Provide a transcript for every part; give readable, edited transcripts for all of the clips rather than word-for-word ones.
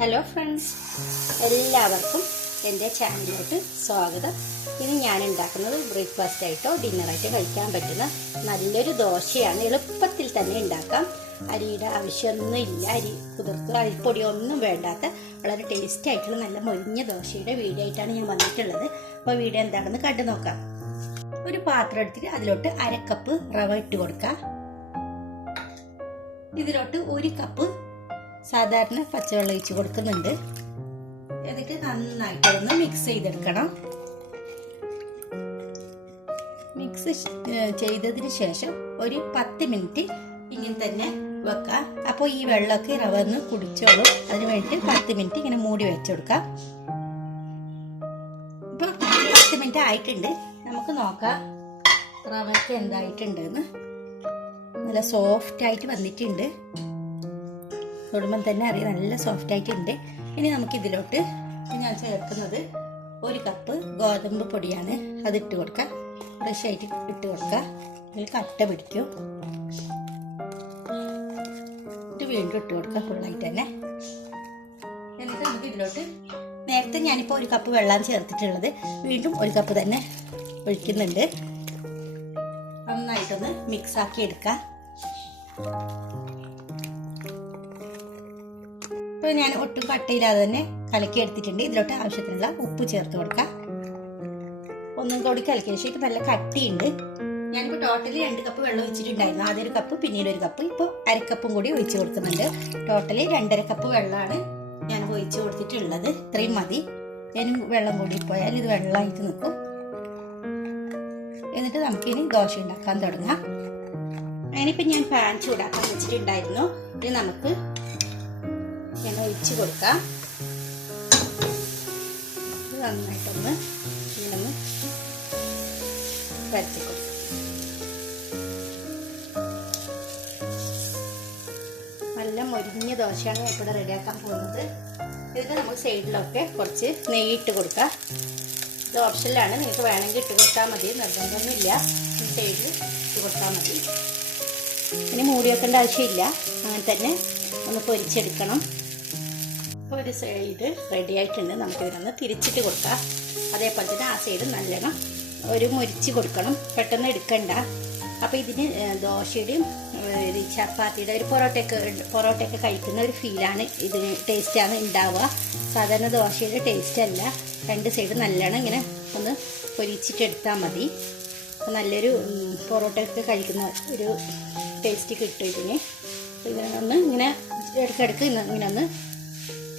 Hello friends, എല്ലാവർക്കും എൻ്റെ ചാനലിലോട്ട് സ്വാഗതം. ഇനി ഞാൻ ഉണ്ടാക്കുന്നത് ബ്രേക്ക്ഫാസ്റ്റ് ആയിട്ടോ ഡിന്നറായിട്ടോ കഴിക്കാൻ പറ്റുന്ന നല്ലൊരു ദോശയാണ്. എളുപ്പത്തിൽ തന്നെ ഉണ്ടാക്കാം. അരിയുടെ ആവശ്യമൊന്നുമില്ല, അരി കുതിർത്ത് അരിപ്പൊടി ഒന്നും വേണ്ടാത്ത വളരെ ടേസ്റ്റി ആയിട്ടുള്ള നല്ല മൊരിഞ്ഞ ദോശയുടെ വീഡിയോ ആയിട്ടാണ് ഞാൻ വന്നിട്ടുള്ളത്. അപ്പോൾ വീഡിയോ എന്താണെന്ന് കണ്ടു നോക്കാം. ഒരു പാത്രം എടുത്തിട്ട് അതിലോട്ട് 1/2 കപ്പ് റവ ഇട്ട് കൊടുക്കാം. ഇതിലോട്ട് 1 കപ്പ് സാധാരണ പച്ചവെള്ളം ഒഴിച്ച് കൊടുക്കുന്നുണ്ട്. എന്നിട്ട് നന്നായിട്ടൊന്ന് മിക്സ് ചെയ്തെടുക്കണം. മിക്സ് ചെയ്തതിന് ശേഷം ഒരു 10 മിനിറ്റ് ഇങ്ങനെ തന്നെ വെക്കാം. അപ്പോൾ ഈ വെള്ളമൊക്കെ റവ ഒന്ന് കുടിച്ചോളൂ. അതിന് വേണ്ടിയിട്ട് 10 മിനിറ്റ് ഇങ്ങനെ മൂടി വെച്ച് കൊടുക്കാം. ഇപ്പം 10 മിനിറ്റ് ആയിട്ടുണ്ട്. നമുക്ക് നോക്കാം റവയൊക്കെ എന്തായിട്ടുണ്ട് എന്ന്. നല്ല സോഫ്റ്റ് ആയിട്ട് വന്നിട്ടുണ്ട്. തൊടുമ്പം തന്നെ അറിയാം നല്ല സോഫ്റ്റ് ആയിട്ടുണ്ട്. ഇനി നമുക്ക് ഇതിലോട്ട് ഞാൻ ചേർക്കുന്നത് 1 കപ്പ് ഗോതമ്പ് പൊടിയാണ്. അതിട്ട് കൊടുക്കാം. ഫ്രഷ് ആയിട്ട് ഇട്ട് കൊടുക്കാം. അതിൽ കട്ട പിടിക്കും. ഇത് വീണ്ടും ഇട്ട് കൊടുക്കാം ഫുള്ളായിട്ട് തന്നെ. എന്നിട്ട് നമുക്ക് ഇതിലോട്ട് നേരത്തെ ഞാനിപ്പോൾ 1 കപ്പ് വെള്ളം ചേർത്തിട്ടുള്ളത് വീണ്ടും 1 കപ്പ് തന്നെ ഒഴിക്കുന്നുണ്ട്. നന്നായിട്ടൊന്ന് മിക്സ് ആക്കി എടുക്കാം. ഇപ്പോൾ ഞാൻ ഒട്ടും കട്ടയില്ലാതെ തന്നെ കലക്കി എടുത്തിട്ടുണ്ട്. ഇതിലോട്ട് ആവശ്യത്തിനുള്ള ഉപ്പ് ചേർത്ത് കൊടുക്കാം. ഒന്നും കൂടി കലക്കിയ ശേഷം നല്ല കട്ടിയുണ്ട്. ഞാനിപ്പോൾ ടോട്ടലി 2 കപ്പ് വെള്ളം ഒഴിച്ചിട്ടുണ്ടായിരുന്നു. ആദ്യം 1 കപ്പ് പിന്നീട് 1 കപ്പ്, ഇപ്പോൾ 1/2 കപ്പും കൂടി ഒഴിച്ച് കൊടുക്കുന്നുണ്ട്. ടോട്ടലി 2.5 കപ്പ് വെള്ളമാണ് ഞാൻ ഒഴിച്ച് കൊടുത്തിട്ടുള്ളത്. ഇത്രയും മതി. ഇനി വെള്ളം കൂടി പോയാൽ ഇത് വെള്ളമായിട്ട് നിൽക്കും. എന്നിട്ട് നമുക്കിനി ദോശ ഉണ്ടാക്കാൻ തുടങ്ങാം. അതിനിപ്പോൾ ഞാൻ പാൻ ചൂടാക്കാൻ വെച്ചിട്ടുണ്ടായിരുന്നു. ഇത് നമുക്ക് എണ്ണ ഒഴിച്ച് കൊടുക്കാം. നന്നായിട്ടൊന്ന് ഇങ്ങനെ പരത്തി കൊടുക്കാം. നല്ല മൊരിഞ്ഞ ദോശയാണ് ഞാൻ ഇവിടെ റെഡിയാക്കാൻ പോകുന്നത്. ഇതിന് നമുക്ക് സൈഡിലൊക്കെ കുറച്ച് നെയ്യിട്ട് കൊടുക്കാം. ഇത് ഓപ്ഷനിലാണ്, നിങ്ങൾക്ക് വേണമെങ്കിൽ ഇട്ട് കൊടുത്താൽ മതി, നിർബന്ധമൊന്നുമില്ല. സൈഡിൽ ഇട്ട് കൊടുത്താൽ മതി. ഇനി മൂടി വെക്കേണ്ട ആവശ്യമില്ല. അങ്ങനെ തന്നെ ഒന്ന് പൊരിച്ചെടുക്കണം. അപ്പോൾ ഒരു സൈഡ് റെഡി ആയിട്ടുണ്ട്. നമുക്കിതിനൊന്ന് തിരിച്ചിട്ട് കൊടുക്കാം. അതേപോലെ തന്നെ ആ സൈഡ് നല്ലോണം ഒരു മുരിച്ച് കൊടുക്കണം. പെട്ടെന്ന് എടുക്കണ്ട. അപ്പോൾ ഇതിന് ദോശയുടെയും ചപ്പാത്തിയുടെ ഒരു പൊറോട്ടയൊക്കെ കഴിക്കുന്ന ഒരു ഫീലാണ്, ഇതിന് ടേസ്റ്റാണ് ഉണ്ടാവുക. സാധാരണ ദോശയുടെ ടേസ്റ്റ് അല്ല. 2 സൈഡ് നല്ലോണം ഇങ്ങനെ ഒന്ന് പൊരിച്ചിട്ടെടുത്താൽ മതി. നല്ലൊരു പൊറോട്ടയൊക്കെ കഴിക്കുന്ന ഒരു ടേസ്റ്റ് കിട്ടും ഇതിന്. ഇതിനൊന്ന് ഇങ്ങനെ ഇടയ്ക്കിടയ്ക്ക് ഇങ്ങനെ ഒന്ന്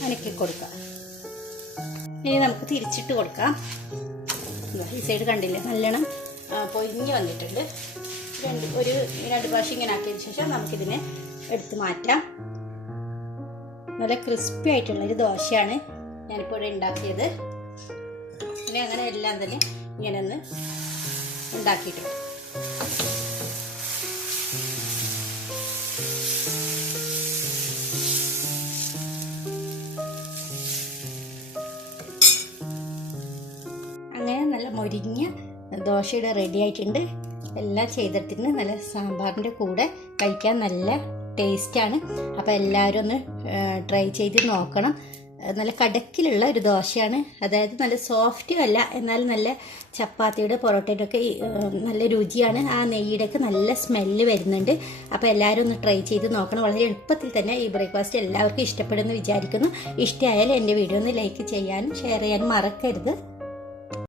അനക്കി കൊടുക്കാം. ഇനി നമുക്ക് തിരിച്ചിട്ട് കൊടുക്കാം. ഈ സൈഡ് കണ്ടില്ലേ നല്ലോണം പൊരിഞ്ഞ് വന്നിട്ടുണ്ട്. ഒരു 2 പ്രാവശ്യം ഇങ്ങനെ ആക്കിയതിന് ശേഷം നമുക്കിതിനെ എടുത്ത് മാറ്റാം. നല്ല ക്രിസ്പി ആയിട്ടുള്ളൊരു ദോശയാണ് ഞാനിപ്പോൾ ഇവിടെ ഉണ്ടാക്കിയത്. ഇനി അങ്ങനെ എല്ലാം തന്നെ ഇങ്ങനെ ഒന്ന് ഉണ്ടാക്കിയിട്ടുണ്ട്. അങ്ങനെ നല്ല മൊരിഞ്ഞ ദോശയുടെ റെഡി ആയിട്ടുണ്ട്. എല്ലാം ചെയ്തിട്ടുണ്ട്. നല്ല സാമ്പാറിൻ്റെ കൂടെ കഴിക്കാൻ നല്ല ടേസ്റ്റാണ്. അപ്പോൾ എല്ലാവരും ഒന്ന് ട്രൈ ചെയ്ത് നോക്കണം. നല്ല കടക്കിലുള്ള ഒരു ദോശയാണ്. അതായത് നല്ല സോഫ്റ്റും അല്ല, എന്നാൽ നല്ല ചപ്പാത്തിയുടെ പൊറോട്ടയുടെ ഒക്കെ നല്ല രുചിയാണ്. ആ നെയ്യുടെ ഒക്കെ നല്ല സ്മെല്ല് വരുന്നുണ്ട്. അപ്പോൾ എല്ലാവരും ഒന്ന് ട്രൈ ചെയ്ത് നോക്കണം. വളരെ എളുപ്പത്തിൽ തന്നെ ഈ ബ്രേക്ക്ഫാസ്റ്റ് എല്ലാവർക്കും ഇഷ്ടപ്പെടുമെന്ന് വിചാരിക്കുന്നു. ഇഷ്ടമായാലും എൻ്റെ വീഡിയോ ഒന്ന് ലൈക്ക് ചെയ്യാനും ഷെയർ ചെയ്യാനും മറക്കരുത്.